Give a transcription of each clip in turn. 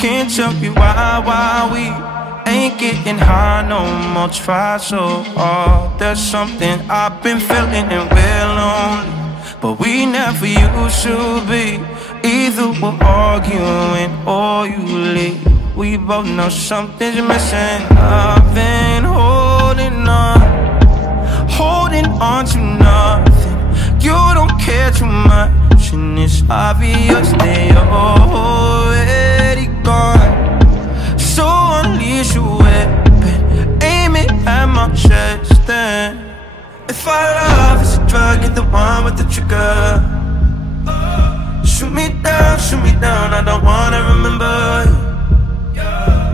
Can't tell you why we ain't getting high no more. Try so hard. There's something I've been feeling and we're lonely, but we never used to be. Either we're arguing or you leave. We both know something's missing. I've been holding on to nothing. You don't care too much, and it's obvious that you're already gone. So unleash your weapon, aim it at my chest. Then, if our love is a drug, you're the one with the trigger. Shoot me down, I don't wanna remember you.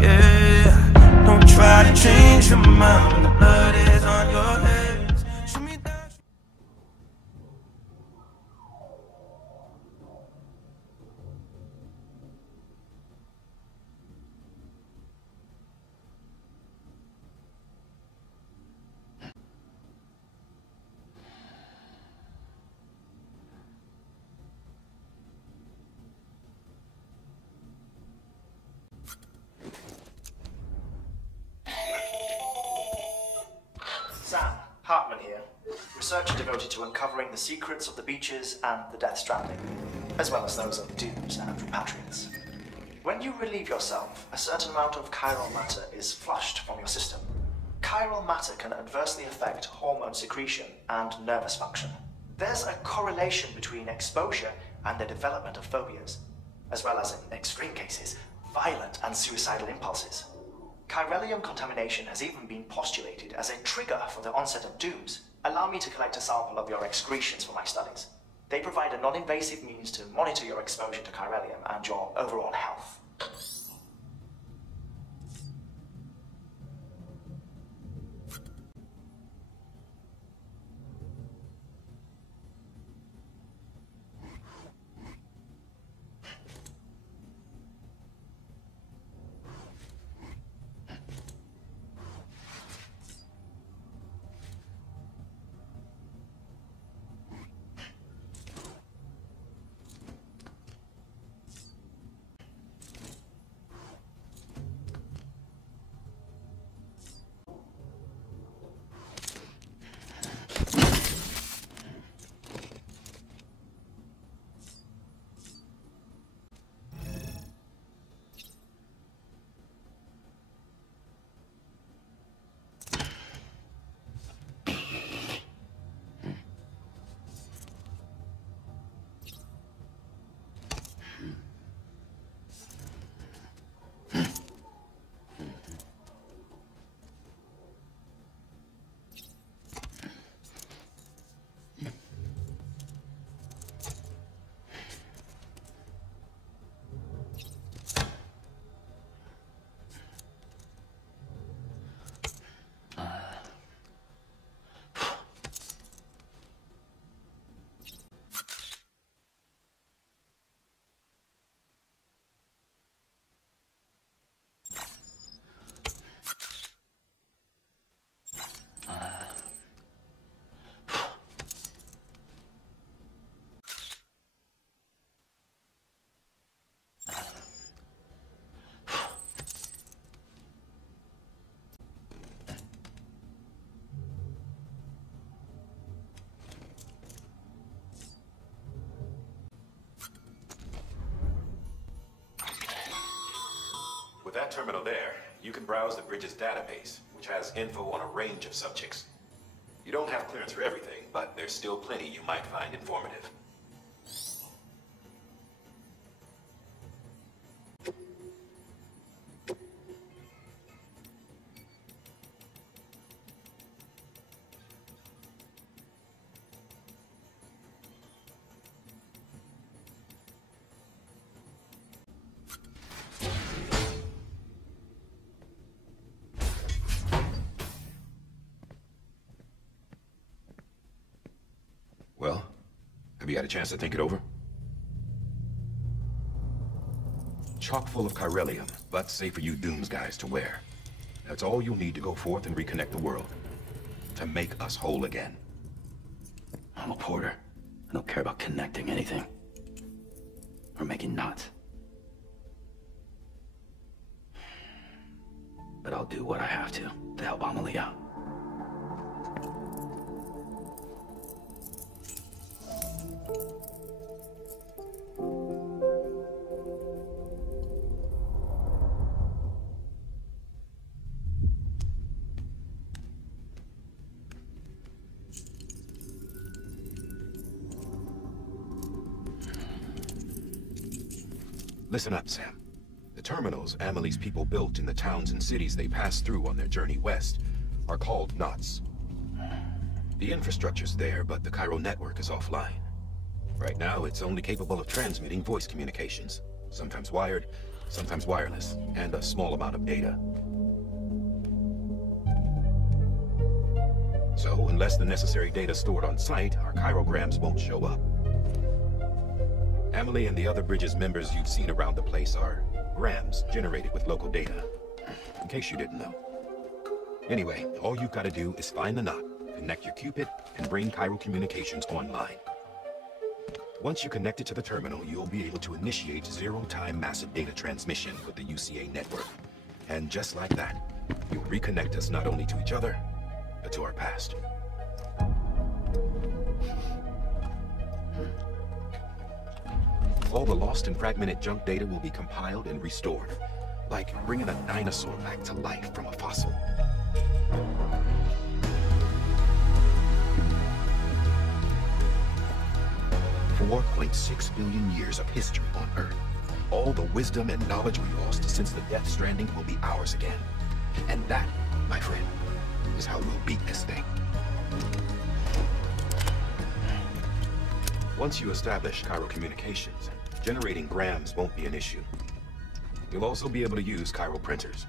Yeah, don't try to change your mind when the blood is on your hands. Shoot me down. Hartman here, researcher devoted to uncovering the secrets of the beaches and the Death Stranding, as well as those of dooms and repatriates. When you relieve yourself, a certain amount of chiral matter is flushed from your system. Chiral matter can adversely affect hormone secretion and nervous function. There's a correlation between exposure and the development of phobias, as well as, in extreme cases, violent and suicidal impulses. Chiralium contamination has even been postulated as a trigger for the onset of dooms. Allow me to collect a sample of your excretions for my studies. They provide a non-invasive means to monitor your exposure to chiralium and your overall health. With that terminal there, you can browse the bridge's database, which has info on a range of subjects. You don't have clearance for everything, but there's still plenty you might find informative. Well, have you had a chance to think it over? Chock full of chiralium, but safe for you Dooms guys to wear. That's all you'll need to go forth and reconnect the world. To make us whole again. I'm a porter. I don't care about connecting anything. Or making knots. do what I have to help Amelie out. Listen up, Sam. The terminals Amelie's people built in the towns and cities they passed through on their journey west are called knots. The infrastructure's there, but the Cairo network is offline. Right now, it's only capable of transmitting voice communications, sometimes wired, sometimes wireless, and a small amount of data. So, unless the necessary data stored on site, our chirograms won't show up. Amelie and the other Bridges members you've seen around the place are grams generated with local data, in case you didn't know. Anyway, all you've got to do is find the knot, connect your Cupid, and bring Cairo communications online. Once you connect it to the terminal, you'll be able to initiate zero-time massive data transmission with the UCA network. And just like that, you'll reconnect us not only to each other, but to our past. All the lost and fragmented junk data will be compiled and restored, like bringing a dinosaur back to life from a fossil. $4.6 billion years of history on Earth. All the wisdom and knowledge we lost since the death Stranding will be ours again. And that, my friend, is how we'll beat this thing. Once you establish Cairo communications, generating grams won't be an issue. You'll also be able to use Cairo printers.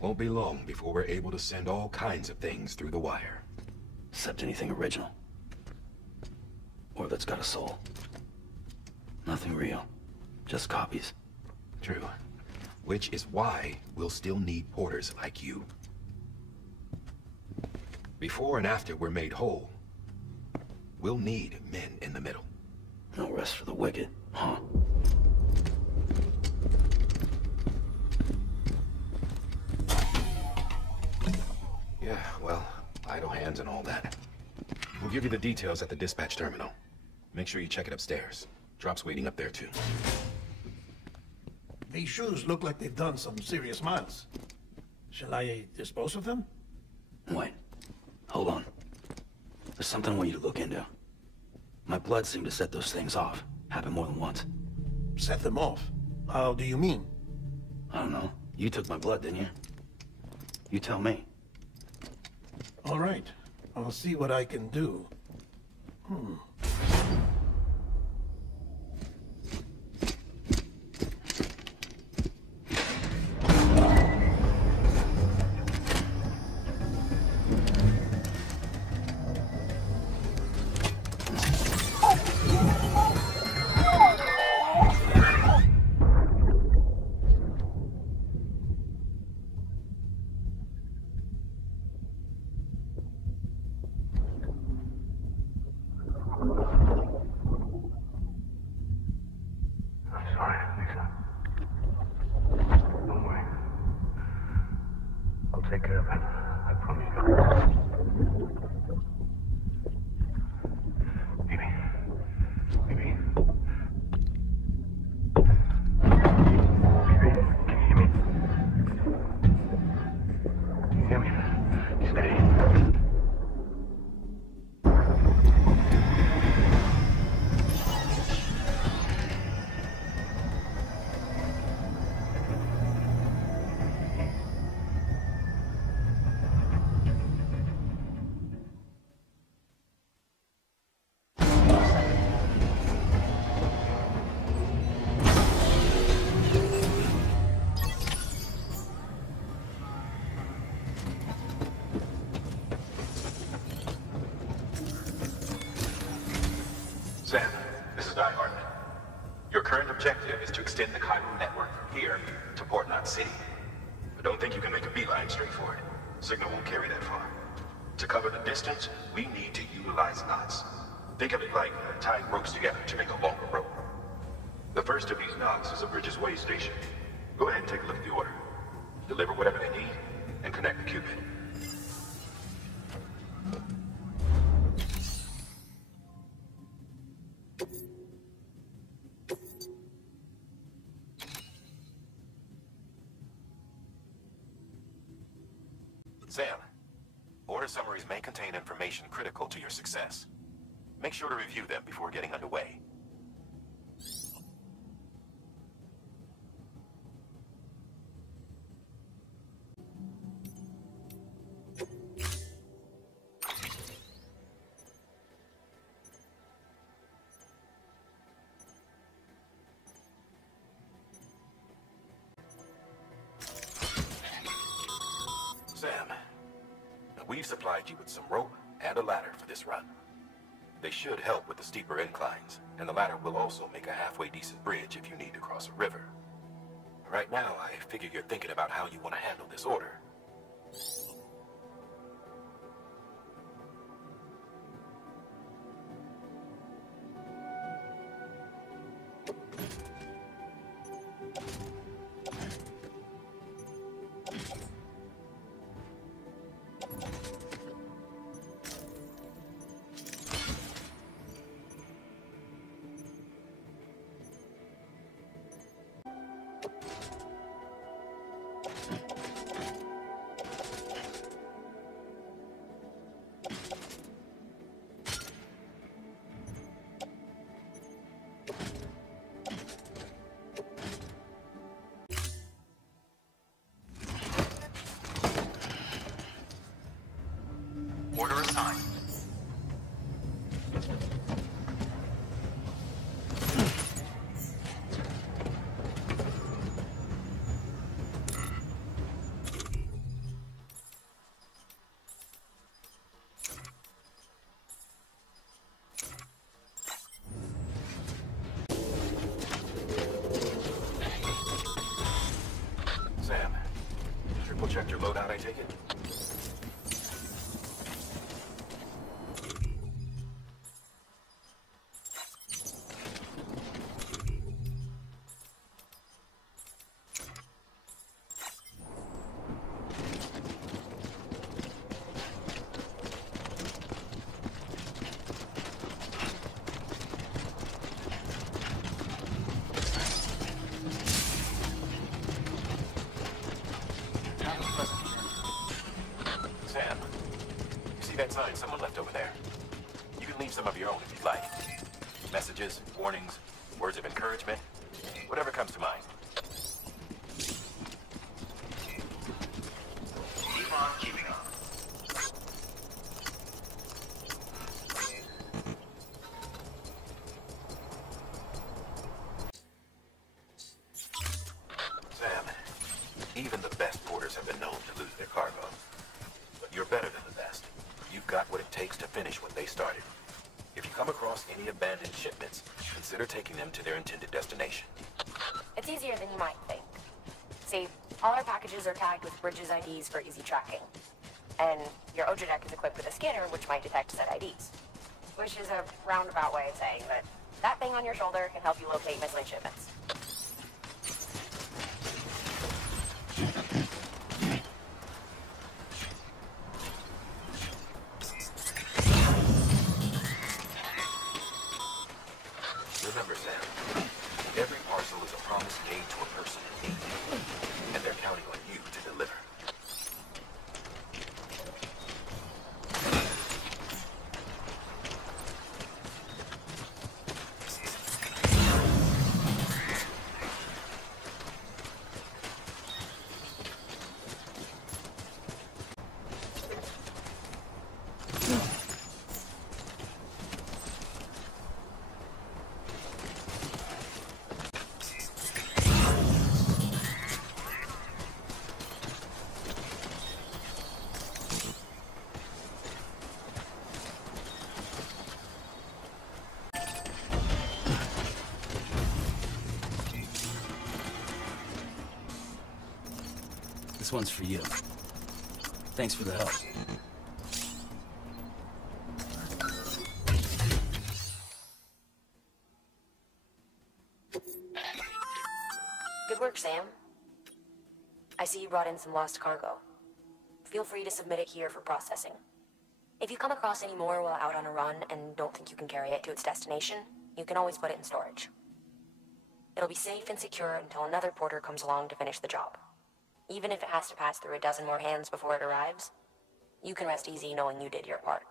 Won't be long before we're able to send all kinds of things through the wire. Except anything original. Or that's got a soul. Nothing real. Just copies. True. Which is why we'll still need porters like you. Before and after we're made whole, we'll need men in the middle. No rest for the wicked, huh? Yeah, well, idle hands and all that. We'll give you the details at the dispatch terminal. Make sure you check it upstairs. Drop's waiting up there, too. These shoes look like they've done some serious miles. Shall I dispose of them? Wait. Hold on. There's something I want you to look into. My blood seemed to set those things off. Happened more than once. Set them off? How do you mean? I don't know. You took my blood, didn't you? You tell me. All right. I'll see what I can do. Take care of it. I promise you. Baby. Baby. Baby, can you hear me? Can you hear me? Steady. Sam, this is Diehard. Your current objective is to extend the Cairo network from here to Port Knot City. But don't think you can make a beeline straight for it. Signal won't carry that far. To cover the distance, we need to utilize knots. Think of it like tying ropes together to make a longer rope. The first of these knots is a Bridges Way station. Go ahead and take a look at the order. deliver whatever they need, and connect the Cupid. Sam, order summaries may contain information critical to your success. Make sure to review them before getting underway. Sam, we've supplied you with some rope and a ladder for this run. They should help with the steeper inclines, and the ladder will also make a halfway decent bridge if you need to cross a river. Right now, I figure you're thinking about how you want to handle this order. Order assigned. Sam, triple checked your loadout, I take it? Sam, you see that sign someone left over there? You can leave some of your own if you'd like. Messages, warnings, words of encouragement, whatever comes to mind. Keep on keeping on. Sam, even the best porters have been known to lose their cargo. But you're better than the best. You've got what it takes to finish what they started. If you come across any abandoned shipments, consider taking them to their intended destination. It's easier than you might think. See, all our packages are tagged with Bridges IDs for easy tracking. And your OJA deck is equipped with a scanner which might detect set IDs. Which is a roundabout way of saying that that thing on your shoulder can help you locate missing shipments. Remember, Sam, every parcel is a promise made to a person in need, and they're counting on you to deliver. This one's for you. Thanks for the help. Good work, Sam. I see you brought in some lost cargo. Feel free to submit it here for processing. If you come across any more while out on a run and don't think you can carry it to its destination, you can always put it in storage. It'll be safe and secure until another porter comes along to finish the job. Even if it has to pass through a dozen more hands before it arrives, you can rest easy knowing you did your part.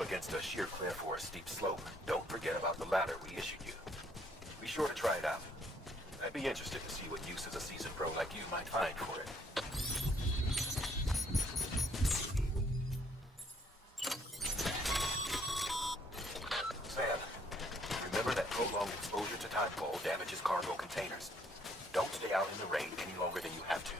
Against a sheer cliff or a steep slope, don't forget about the ladder we issued you. Be sure to try it out. I'd be interested to see what uses a seasoned pro like you might find for it. Sam, remember that prolonged exposure to tidefall damages cargo containers. Don't stay out in the rain any longer than you have to.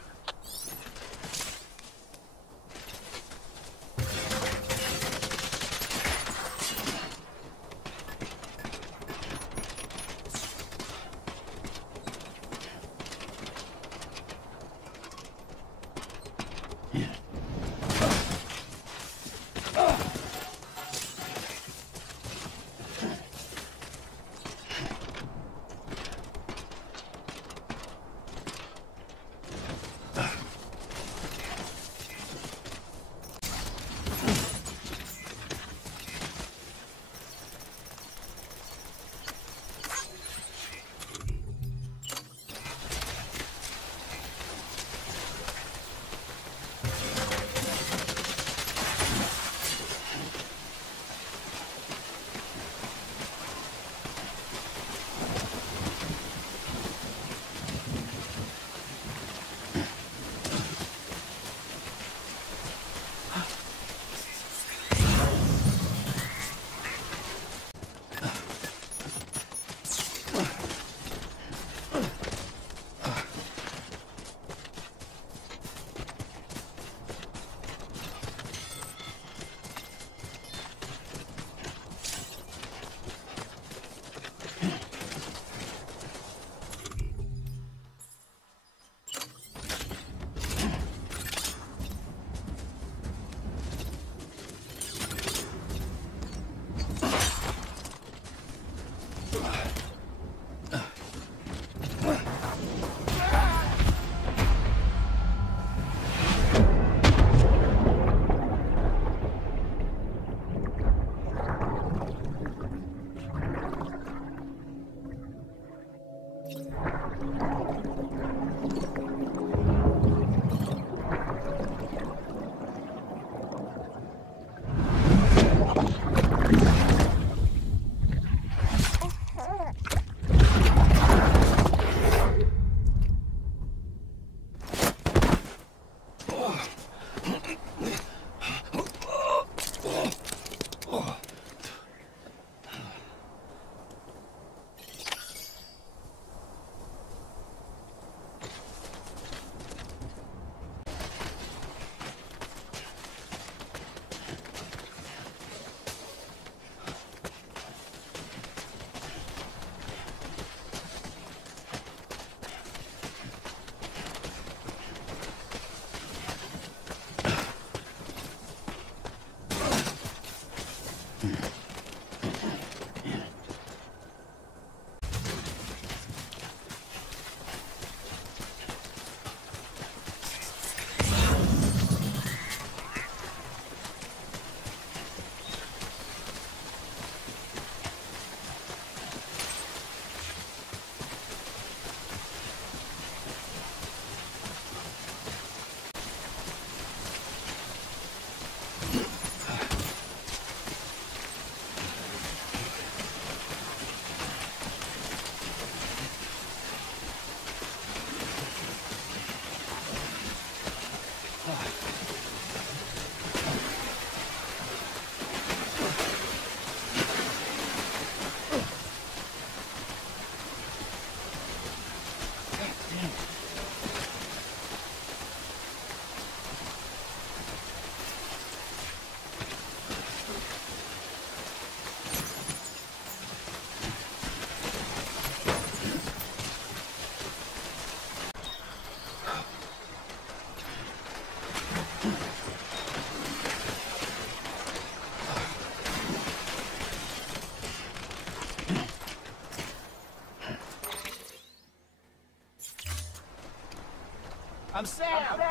I'm Sam!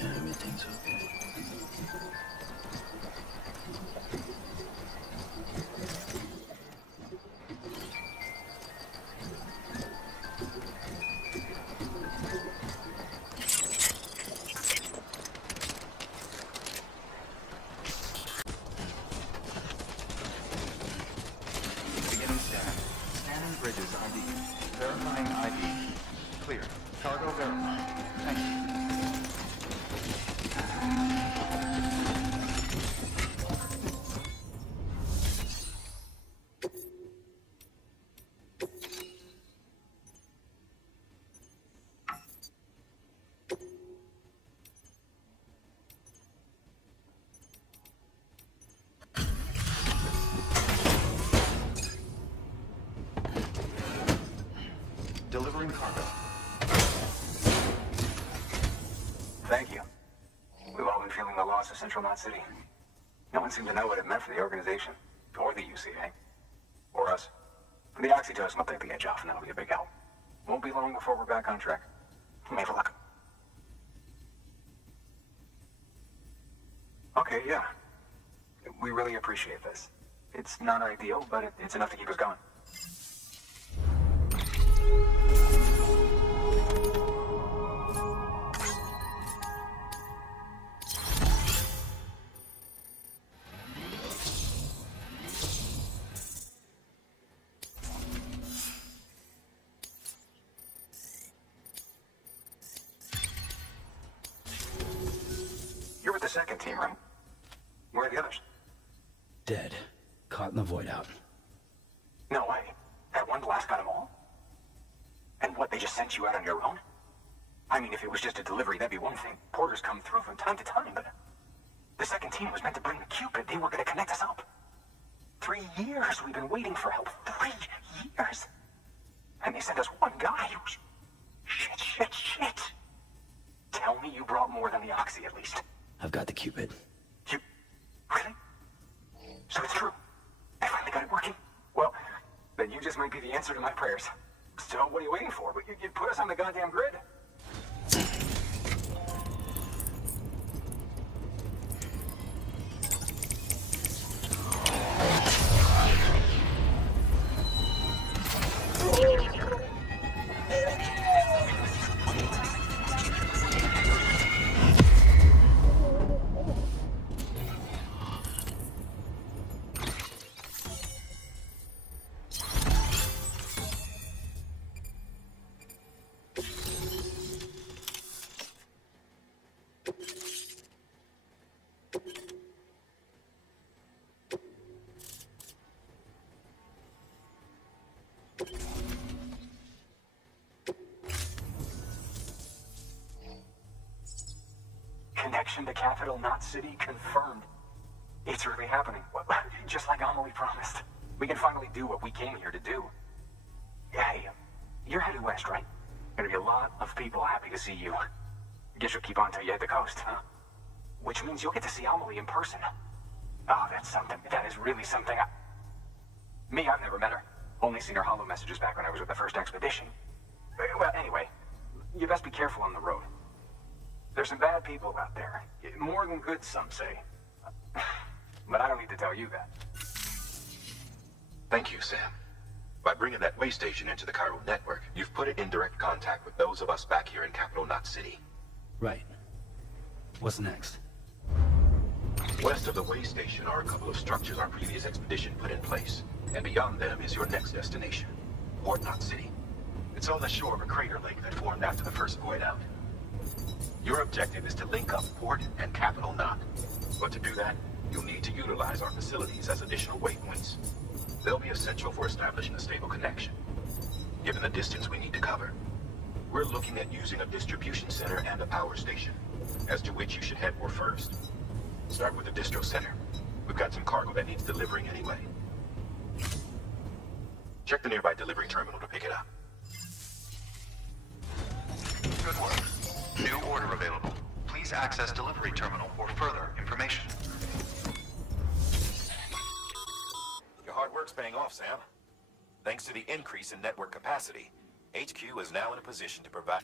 Everything's okay. Beginning scan. Scanning bridges ID. Verifying ID. Clear. Cargo verified. Thank you. Delivering cargo. Thank you. We've all been feeling the loss of Central Knot City. No one seemed to know what it meant for the organization, or the UCA, or us. The oxytocin will take the edge off, and that'll be a big help. Won't be long before we're back on track. May for luck. Okay, yeah. We really appreciate this. It's not ideal, but it's enough to keep us going. You're with the second team, right? Where are the others? Dead. Caught in the void out. No way. That one blast got them all? And what, they just sent you out on your own? I mean, if it was just a delivery, that'd be one thing. Porters come through from time to time, but the second team was meant to bring the Cupid. They were going to connect us up. 3 years we've been waiting for help. 3 years. And they sent us one guy who's... Shit. Tell me you brought more than the Oxy, at least. I've got the Cupid. You... Really? So it's true. They finally got it working? Well, then you just might be the answer to my prayers. So what are you waiting for? You put us on the goddamn grid. Connection to Capital Knot City confirmed. It's really happening. Well, just like Amelie promised. We can finally do what we came here to do. Hey, you're headed west, right? Gonna be a lot of people happy to see you. Guess you'll keep on till you hit the coast, huh? Which means you'll get to see Amelie in person. Oh, that's something. That is really something. Me, I've never met her. Only seen her holo messages back when I was with the first expedition. Well, anyway, you best be careful on the road. There's some bad people out there. More than good, some say. But I don't need to tell you that. Thank you, Sam. By bringing that way station into the Cairo network, you've put it in direct contact with those of us back here in Capital Knot City. Right. What's next? West of the way station are a couple of structures our previous expedition put in place. And beyond them is your next destination, Port Knot City. It's on the shore of a crater lake that formed after the first void out. Your objective is to link up Port and Capital Knot. But to do that, you'll need to utilize our facilities as additional waypoints. They'll be essential for establishing a stable connection. Given the distance we need to cover, we're looking at using a distribution center and a power station, as to which you should head for first. Start with the distro center. We've got some cargo that needs delivering anyway. Check the nearby delivery terminal to pick it up. Good work. New order available. Please Please access delivery terminal for further information. Your hard work's paying off, Sam. Thanks to the increase in network capacity, HQ is now in a position to provide...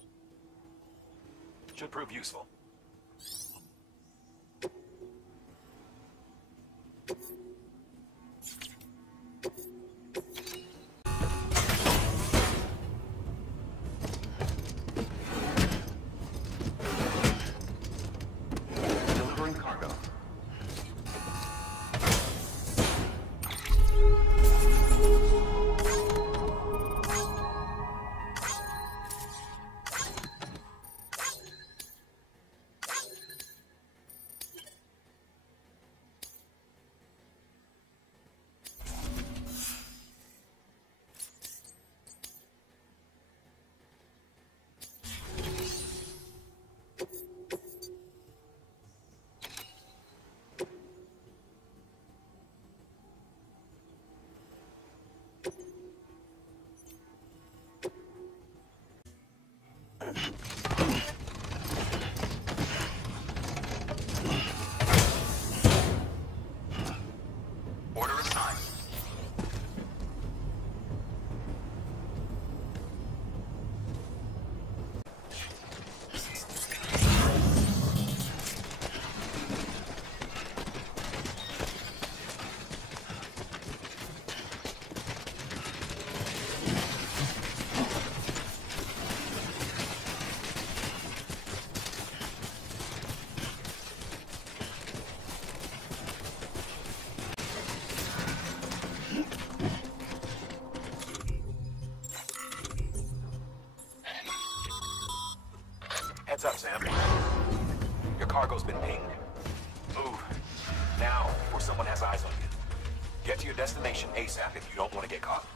Should prove useful. Delivering cargo. Order assigned. Heads up, Sam. Your cargo's been pinged. Move. Now, before someone has eyes on you. Get to your destination ASAP if you don't want to get caught.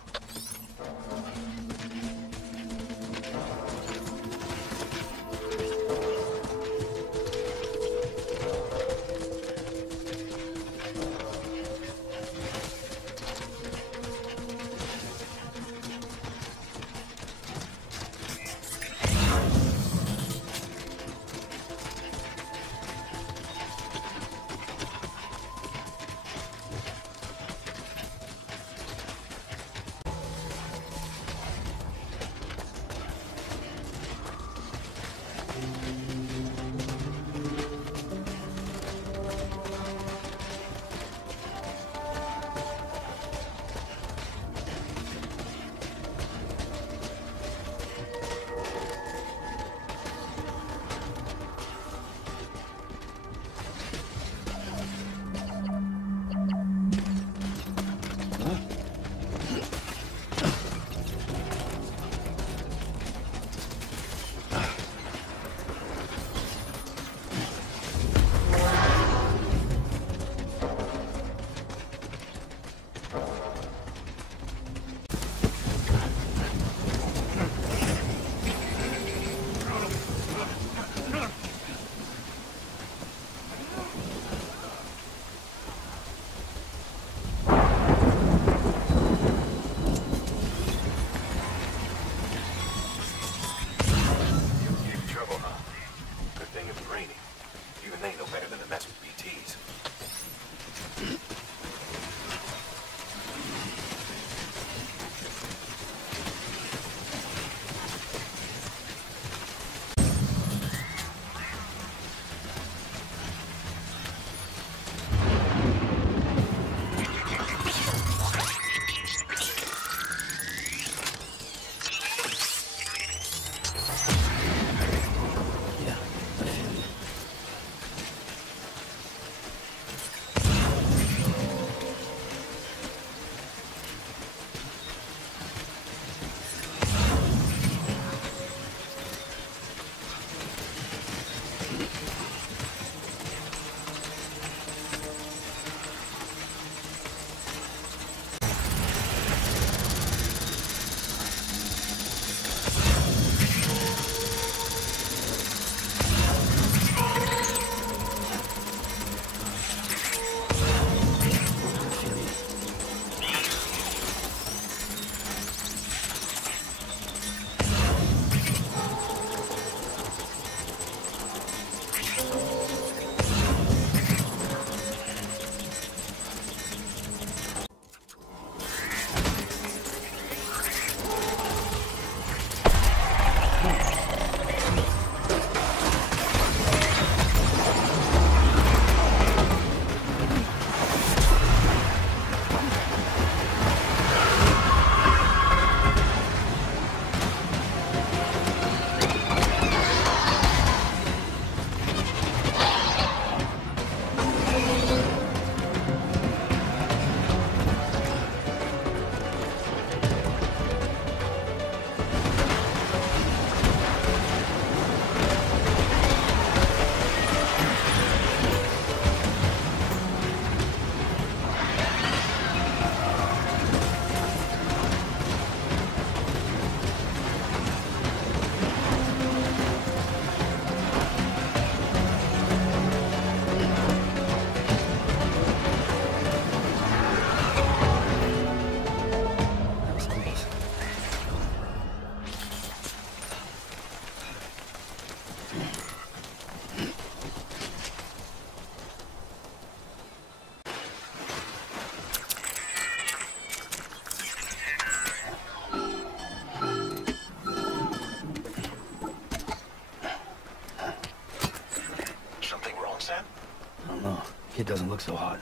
Kid doesn't look so hot.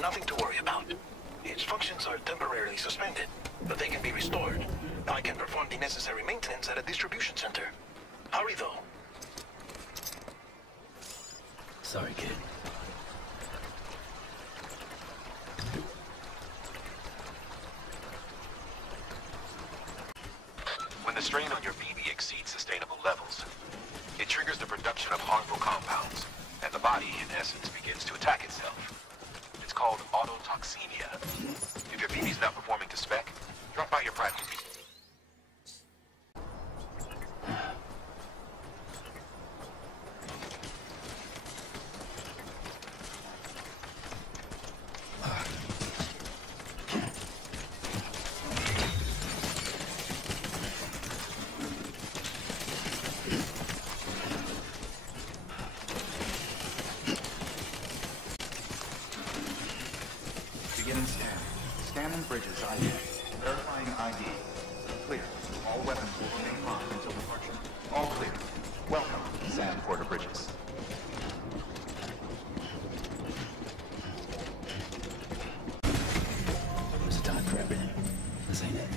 Nothing to worry about. Its functions are temporarily suspended, but they can be restored. I can perform the necessary maintenance at a distribution center. Hurry, though. Sorry, kid. When the strain on your BB exceeds sustainable levels, it triggers the production of harmful compounds, and the body, in essence, begins to attack itself. It's called autotoxemia. If your BB's not performing to spec, drop by your private. Beginning scan. Scanning bridges ID. Verifying ID. Clear. All weapons will remain locked until departure. All clear. Welcome, Sam Porter Bridges. There's a time for everything. This ain't it.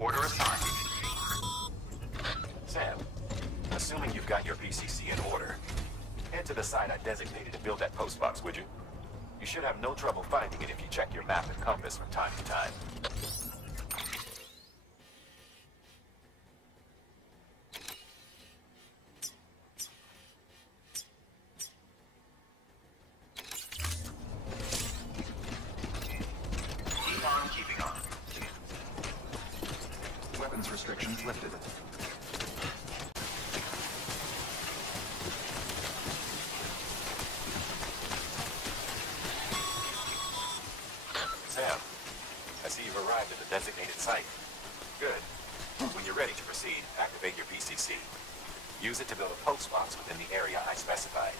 Order assigned. Sam, assuming you've got your PCC in order, head to the site I designated to build that postbox, would you? You should have no trouble finding it if you check your map and compass from time to time. Keep on keeping on. Weapons restrictions lifted. Sam, I see you've arrived at the designated site. Good. When you're ready to proceed, activate your PCC. Use it to build a postbox within the area I specified.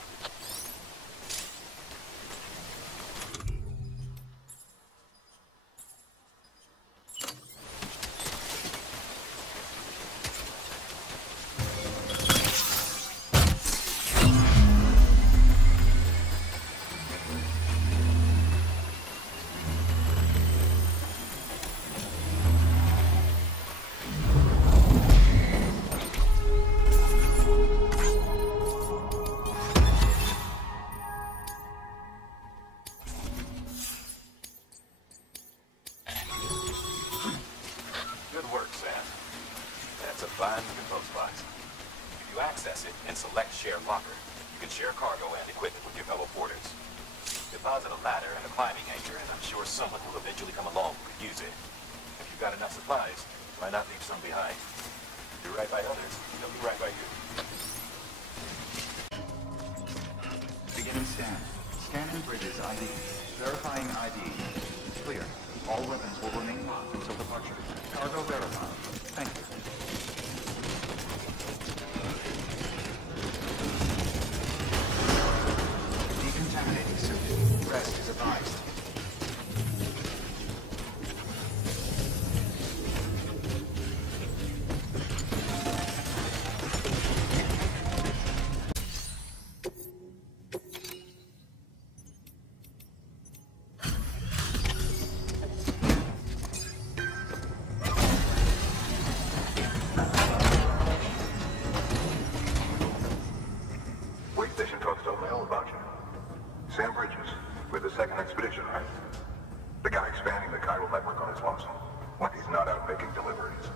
Fine-looking postbox. If you access it and select Share Locker, you can share cargo and equipment with your fellow porters. Deposit a ladder and a climbing anchor, and I'm sure someone will eventually come along who could use it. If you've got enough supplies, why not leave some behind? Do right by others, they'll do right by you. Beginning scan. Scanning bridges ID. Verifying ID. Clear. All weapons will remain locked until departure. Cargo verified. Thank you. Decontaminating circuit. Rest is advised. making deliveries.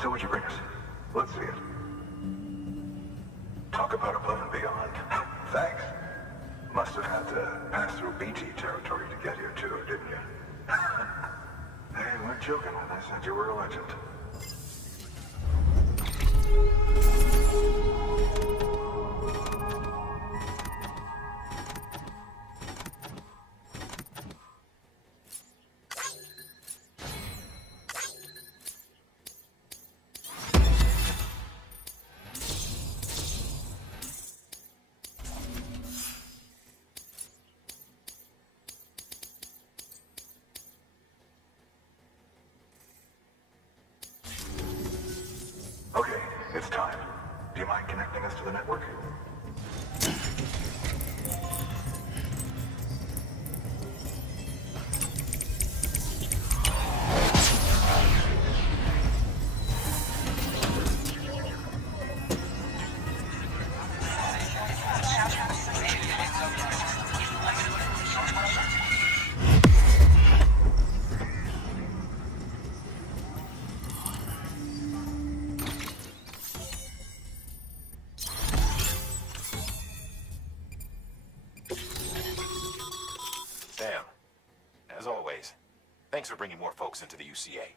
So what'd you bring us? Let's see it. Talk about above and beyond. Thanks. Must have had to pass through BT territory to get here too, didn't you? They weren't joking when they said you were a legend. Okay, it's time. Do you mind connecting us to the network? Sam, as always, thanks for bringing more folks into the UCA.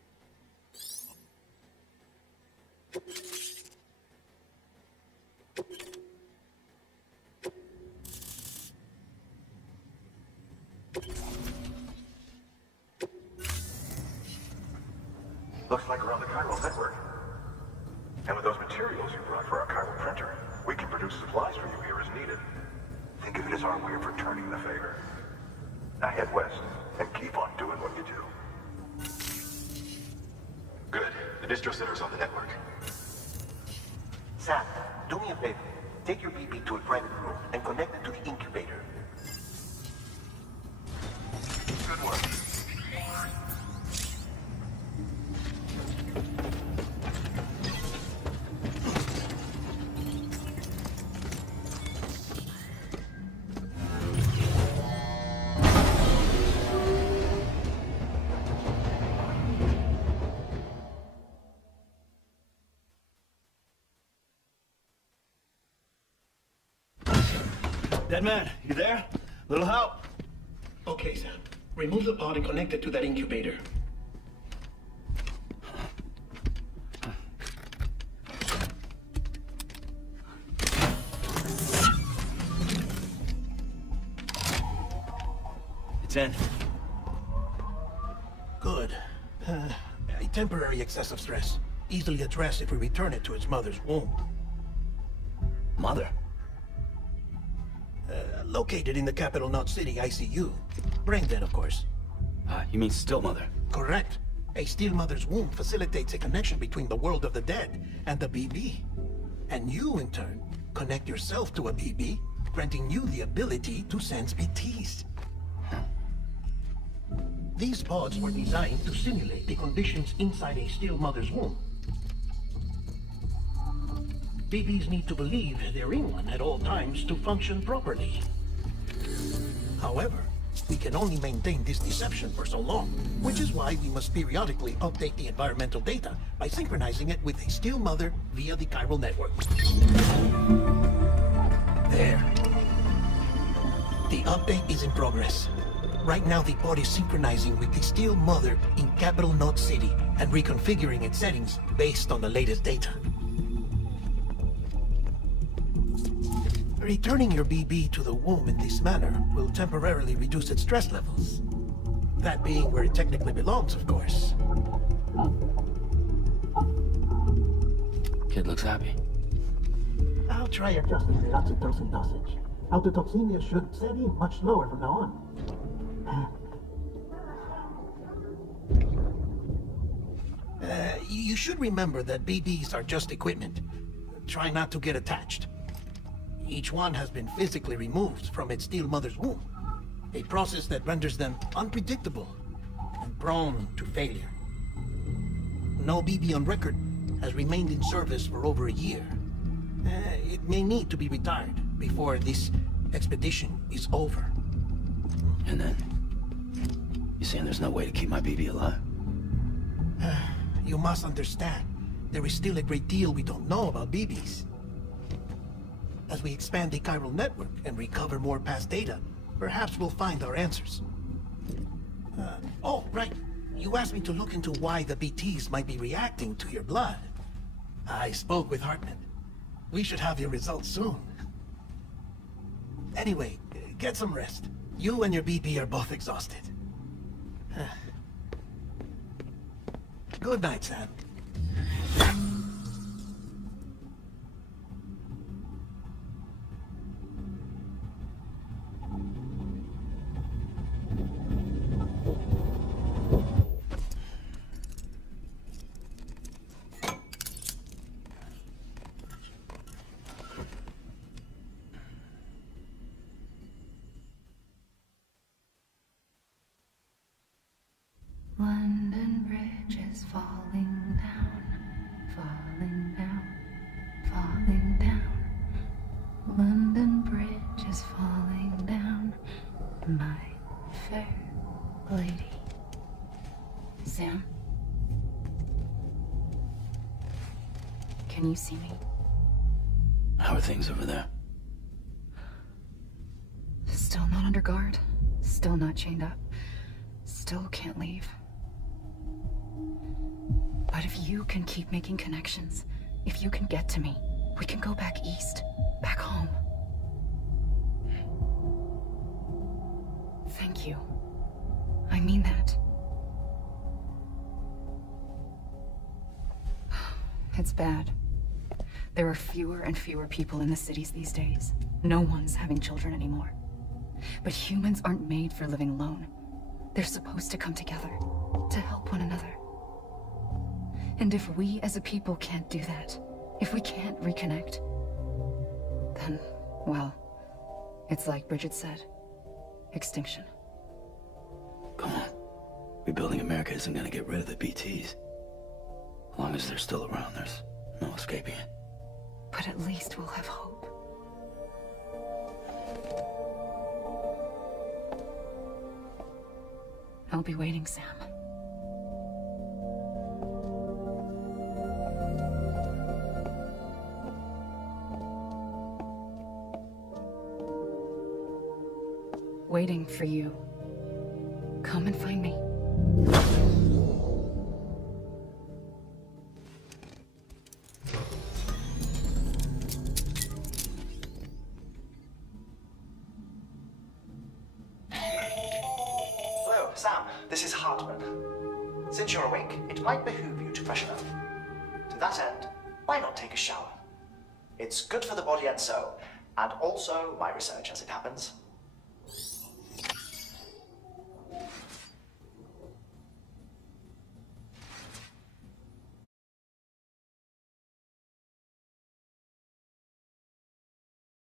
Looks like we're on the chiral network. And with those materials you brought for our chiral printer, we can produce supplies for you here as needed. Think of it as our way of returning the favor. Now head west and keep on doing what you do. Good. The distro center's on the network. Sam, do me a favor. Take your BB to a private room and connect it to the incubator. Good work. Dead man, you there? Little help? Okay, Sam. Remove the pod and connect it to that incubator. It's in. Good. A temporary excessive stress. Easily addressed if we return it to its mother's womb. Mother? Located in the capital Knot City ICU. Brain dead, of course. You mean still mother? Correct. A still mother's womb facilitates a connection between the world of the dead and the BB. And you, in turn, connect yourself to a BB, granting you the ability to sense BTs. These pods were designed to simulate the conditions inside a still mother's womb. BBs need to believe they're in one at all times to function properly. However, we can only maintain this deception for so long, which is why we must periodically update the environmental data by synchronizing it with a still mother via the chiral network. There. The update is in progress. Right now, the pod is synchronizing with the still mother in capital Knot City and reconfiguring its settings based on the latest data. Returning your BB to the womb in this manner will temporarily reduce its stress levels. That being where it technically belongs, of course. Kid looks happy. I'll try adjusting the oxytocin dosage. Autotoxemia should set in much slower from now on. You should remember that BBs are just equipment. Try not to get attached. Each one has been physically removed from its still mother's womb, a process that renders them unpredictable and prone to failure. No BB on record has remained in service for over a year. It may need to be retired before this expedition is over. And then? You saying there's no way to keep my BB alive? you must understand, there is still a great deal we don't know about BBs. As we expand the chiral network and recover more past data, perhaps we'll find our answers. Oh, right. You asked me to look into why the BTs might be reacting to your blood. I spoke with Hartman. We should have your results soon. Anyway, get some rest. You and your BB are both exhausted. Good night, Sam. London Bridge is falling down, falling down, falling down. London Bridge is falling down, my fair lady. Sam? Can you see me? How are things over there? Still not under guard, still not chained up, still can't leave. But if you can keep making connections, if you can get to me, we can go back east, back home. Thank you. I mean that. It's bad. There are fewer and fewer people in the cities these days. No one's having children anymore. But humans aren't made for living alone. They're supposed to come together, to help one another. And if we as a people can't do that, if we can't reconnect, then, well, it's like Bridget said, extinction. Come on. Rebuilding America isn't gonna get rid of the BTs. As long as they're still around, there's no escaping it. But at least we'll have hope. I'll be waiting, Sam. Waiting for you. Come and find me. Hello, Sam. This is Hartman. Since you're awake, it might behoove you to freshen up. To that end, why not take a shower? It's good for the body and soul, and also my research as it happens.